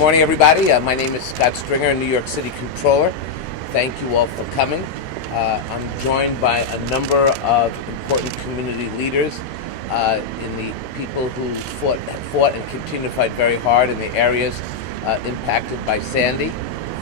morning, everybody. My name is Scott Stringer, New York City Comptroller. Thank you all for coming. I'm joined by a number of important community leaders in the people who fought and continue to fight very hard in the areas impacted by Sandy.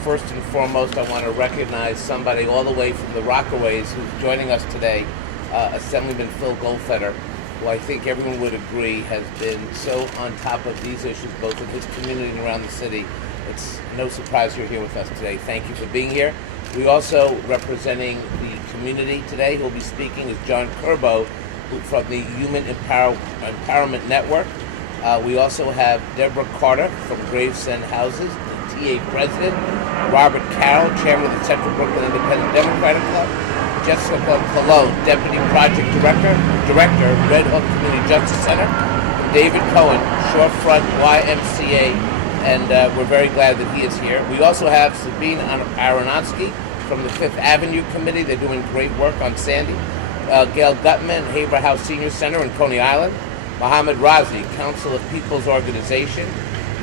First and foremost, I want to recognize somebody all the way from the Rockaways who's joining us today, Assemblyman Phil Goldfeder, who I think everyone would agree has been so on top of these issues, both in his community and around the city. It's no surprise you're here with us today. Thank you for being here. We also, representing the community today, who will be speaking is John Curbo, from the Human Empowerment Network. We also have Deborah Carter from Gravesend Houses, the TA President, Robert Carroll, Chairman of the Central Brooklyn Independent Democratic Club, Jessica Colon, Deputy Project Director, Red Hook Community Justice Center, and David Cohen, Shorefront YMCA, and we're very glad that he is here. We also have Sabine Aronofsky from the Fifth Avenue Committee. They're doing great work on Sandy. Gail Gutman, Haber House Senior Center in Coney Island. Mohammed Razi, Council of People's Organization.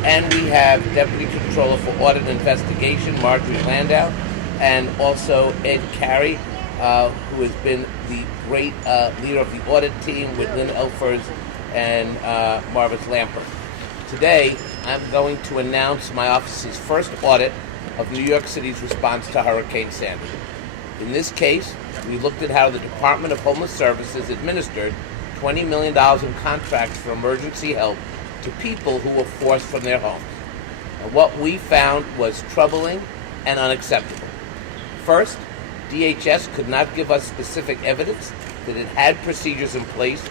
And we have Deputy Comptroller for Audit and Investigation, Marjorie Landau, and also Ed Carey, who has been the great leader of the audit team with Lynn Elfers and Marvis Lampert. Today, I'm going to announce my office's first audit of New York City's response to Hurricane Sandy. In this case, we looked at how the Department of Homeless Services administered $20 million in contracts for emergency help to people who were forced from their homes. And what we found was troubling and unacceptable. First, DHS could not give us specific evidence that it had procedures in place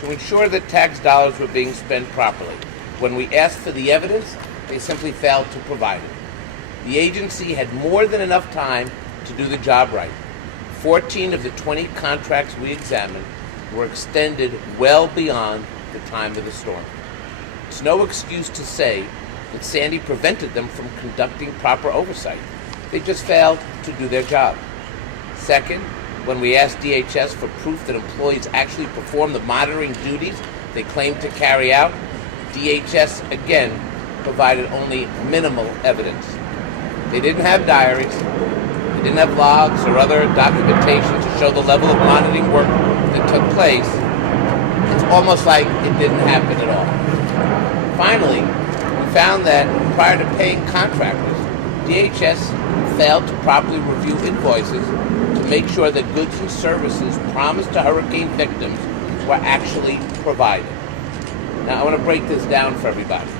to ensure that tax dollars were being spent properly. When we asked for the evidence, they simply failed to provide it. The agency had more than enough time to do the job right. 14 of the 20 contracts we examined were extended well beyond the time of the storm. It's no excuse to say that Sandy prevented them from conducting proper oversight. They just failed to do their job. Second, when we asked DHS for proof that employees actually performed the monitoring duties they claimed to carry out, DHS again provided only minimal evidence. They didn't have diaries, they didn't have logs or other documentation to show the level of monitoring work that took place. It's almost like it didn't happen at all. Finally, we found that prior to paying contractors, DHS failed to properly review invoices to make sure that goods and services promised to hurricane victims were actually provided. Now, I want to break this down for everybody.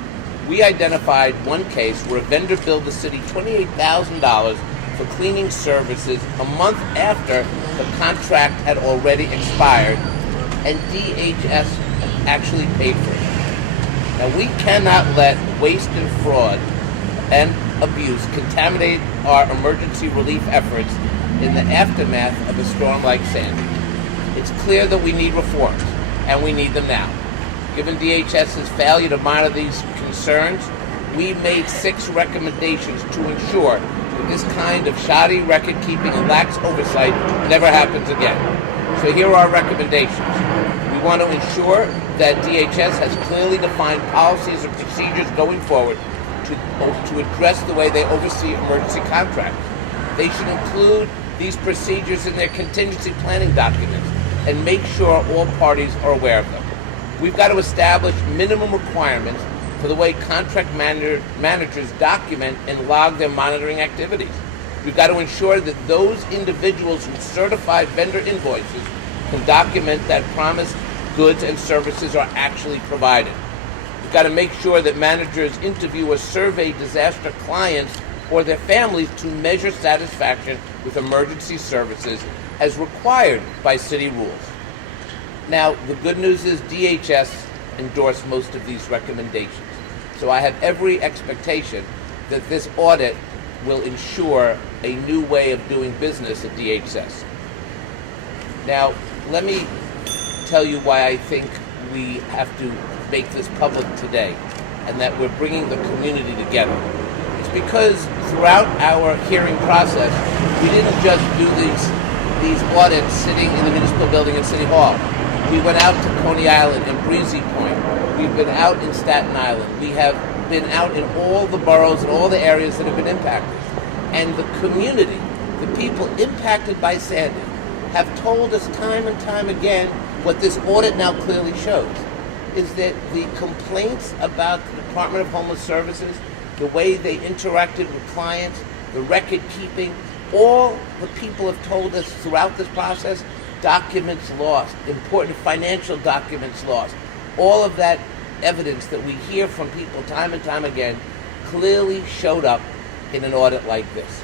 We identified one case where a vendor billed the city $28,000 for cleaning services a month after the contract had already expired, and DHS actually paid for it. Now, we cannot let waste and fraud and abuse contaminate our emergency relief efforts in the aftermath of a storm like Sandy. It's clear that we need reforms, and we need them now. Given DHS's failure to monitor these concerns, we made 6 recommendations to ensure that this kind of shoddy record keeping and lax oversight never happens again. So here are our recommendations. We want to ensure that DHS has clearly defined policies and procedures going forward to address the way they oversee emergency contracts. They should include these procedures in their contingency planning documents and make sure all parties are aware of them. We've got to establish minimum requirements for the way contract managers document and log their monitoring activities. We've got to ensure that those individuals who certify vendor invoices can document that promised goods and services are actually provided. We've got to make sure that managers interview or survey disaster clients or their families to measure satisfaction with emergency services as required by city rules. Now, the good news is DHS endorsed most of these recommendations. So I have every expectation that this audit will ensure a new way of doing business at DHS. Now, let me tell you why I think we have to make this public today and that we're bringing the community together. It's because throughout our hearing process, we didn't just do these audits sitting in the municipal building at City Hall. We went out to Coney Island and Breezy Point. We've been out in Staten Island. We have been out in all the boroughs and all the areas that have been impacted. And the community, the people impacted by Sandy, have told us time and time again what this audit now clearly shows, is that the complaints about the Department of Homeless Services, the way they interacted with clients, the record keeping, all the people have told us throughout this process, documents lost, important financial documents lost, all of that evidence that we hear from people time and time again clearly showed up in an audit like this.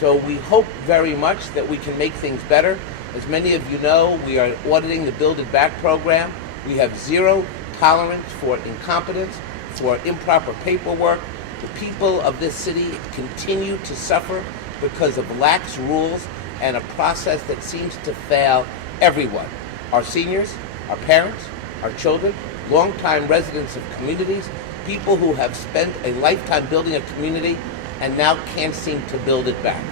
So we hope very much that we can make things better. As many of you know, we are auditing the Build It Back program. We have zero tolerance for incompetence, for improper paperwork. The people of this city continue to suffer because of lax rules and a process that seems to fail everyone. Our seniors, our parents, our children, longtime residents of communities, people who have spent a lifetime building a community and now can't seem to build it back.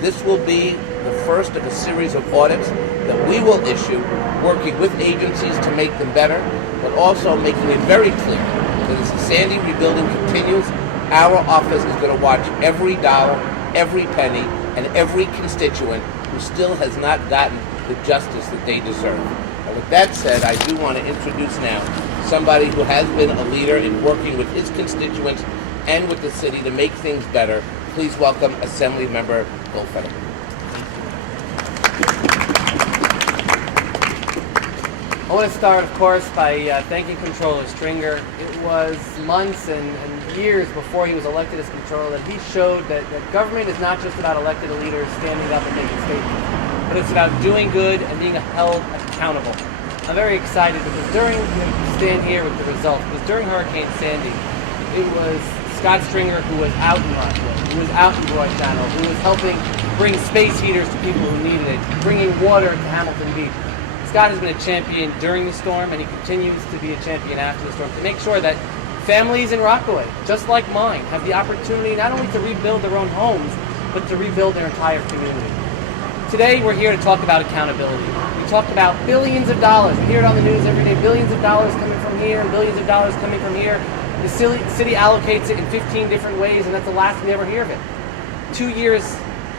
This will be the first of a series of audits that we will issue, working with agencies to make them better, but also making it very clear that as the Sandy rebuilding continues, our office is going to watch every dollar, every penny, and every constituent who still has not gotten the justice that they deserve. And with that said, I do want to introduce now somebody who has been a leader in working with his constituents and with the city to make things better. Please welcome Assembly Member Bill Fetterman. I want to start, of course, by thanking Comptroller Stringer. It was months and years before he was elected as Comptroller that he showed that government is not just about elected leaders standing up and making statements, but it's about doing good and being held accountable. I'm very excited because stand here with the results, because during Hurricane Sandy, it was Scott Stringer who was out in Rockwood, who was out in Broad Channel, who was helping bring space heaters to people who needed it, bringing water to Hamilton Beach. Scott has been a champion during the storm, and he continues to be a champion after the storm to make sure that families in Rockaway, just like mine, have the opportunity not only to rebuild their own homes, but to rebuild their entire community. Today, we're here to talk about accountability. We talk about billions of dollars. We hear it on the news every day, billions of dollars coming from here, billions of dollars coming from here. The city allocates it in 15 different ways, and that's the last we ever hear of it.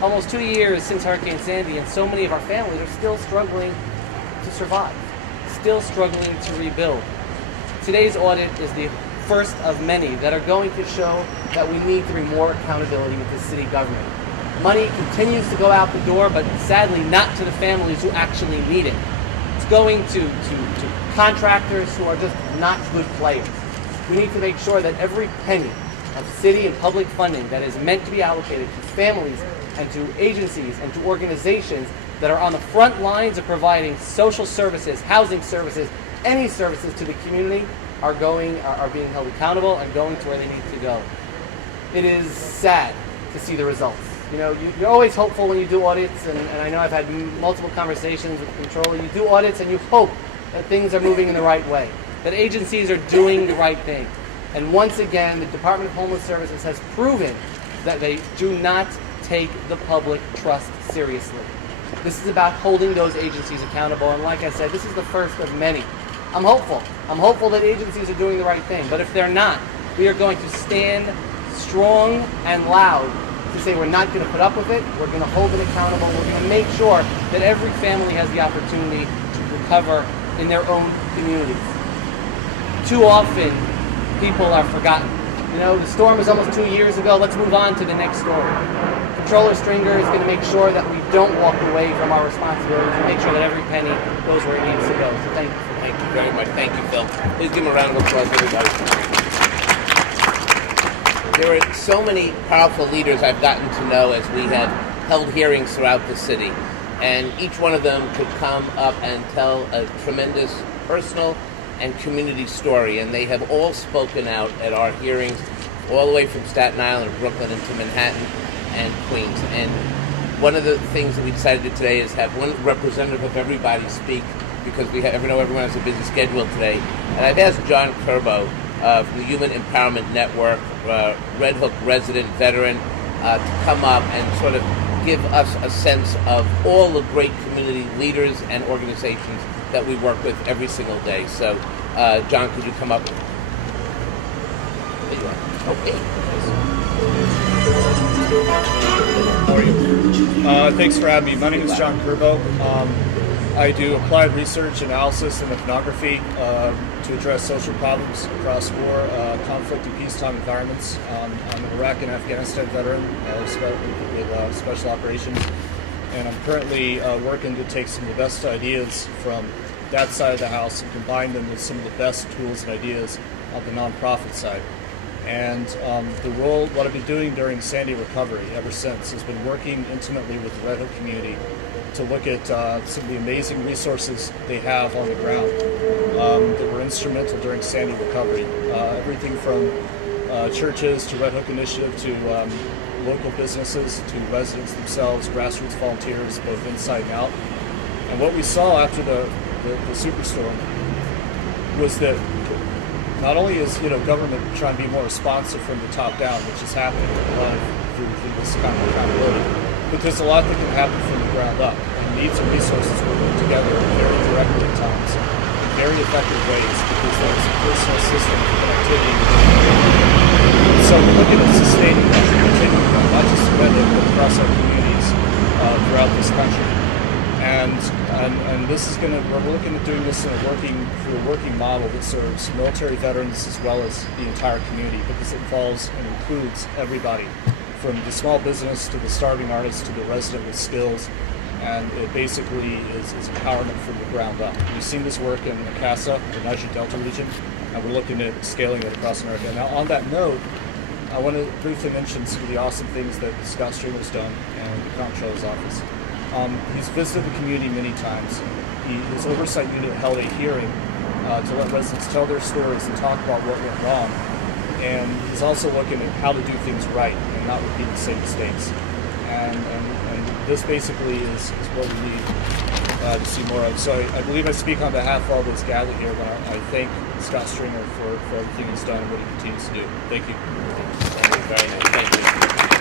Almost 2 years since Hurricane Sandy, and so many of our families are still struggling to survive, still struggling to rebuild. Today's audit is the first of many that are going to show that we need to bring more accountability with the city government. Money continues to go out the door, but sadly not to the families who actually need it. It's going to contractors who are just not good players. We need to make sure that every penny of city and public funding that is meant to be allocated to families and to agencies and to organizations that are on the front lines of providing social services, housing services, any services to the community are being held accountable and going to where they need to go. It is sad to see the results. You know, you're always hopeful when you do audits, and I know I've had multiple conversations with the Comptroller. You do audits and you hope that things are moving in the right way, that agencies are doing the right thing. And once again, the Department of Homeless Services has proven that they do not take the public trust seriously. This is about holding those agencies accountable, and like I said, this is the first of many. I'm hopeful. I'm hopeful that agencies are doing the right thing, but if they're not, we are going to stand strong and loud to say we're not going to put up with it, we're going to hold them accountable, we're going to make sure that every family has the opportunity to recover in their own communities. Too often, people are forgotten. You know, the storm was almost 2 years ago, let's move on to the next story. Comptroller Stringer is going to make sure that we don't walk away from our responsibility to make sure that every penny goes where it needs to go. So thank you. Thank you very much. Thank you, Phil. Please give him a round of applause, everybody. There are so many powerful leaders I've gotten to know as we have held hearings throughout the city, and each one of them could come up and tell a tremendous personal and community story, and they have all spoken out at our hearings all the way from Staten Island and Brooklyn into Manhattan and Queens. And one of the things that we decided to do today is have one representative of everybody speak, because everyone has a busy schedule today. And I've asked John Curbo from the Human Empowerment Network, Red Hook resident, veteran, to come up and sort of give us a sense of all the great community leaders and organizations that we work with every single day. So, John, could you come up? There you are. Okay. How are you? Thanks for having me. My name is John Curbo. I do applied research, analysis, and ethnography to address social problems across war, conflict, and peacetime environments. I'm an Iraq and Afghanistan veteran with special operations, and I'm currently working to take some of the best ideas from that side of the house and combine them with some of the best tools and ideas on the nonprofit side. And what I've been doing during Sandy recovery ever since has been working intimately with the Red Hook community to look at some of the amazing resources they have on the ground that were instrumental during Sandy recovery. Everything from churches to Red Hook Initiative to local businesses to residents themselves, grassroots volunteers, both inside and out. And what we saw after the Superstorm was that not only is government trying to be more responsive from the top down, which is happening through this kind of accountability, but there's a lot that can happen from the ground up. And needs and resources working together very directly at times, in very effective ways, because there's a personal system of connectivity. So we're looking at sustaining that and continuing that, not just in Red Hook, but across our communities throughout this country. And this is we're looking at doing this through a working model that serves military veterans as well as the entire community, because it involves and includes everybody, from the small business to the starving artist to the resident with skills, and it basically is empowerment from the ground up. We've seen this work in Casa, the Niger Delta region, and we're looking at scaling it across America. Now, on that note, I want to briefly mention some of the awesome things that Scott Stringer's done in the Comptroller's office. He's visited the community many times. His oversight unit held a hearing to let residents tell their stories and talk about what went wrong. And he's also looking at how to do things right and not repeat the same mistakes. And this basically is what we need to see more of. So I believe I speak on behalf of all those gathered here when I thank Scott Stringer for everything he's done and what he continues to do. Thank you. Very nice. Thank you.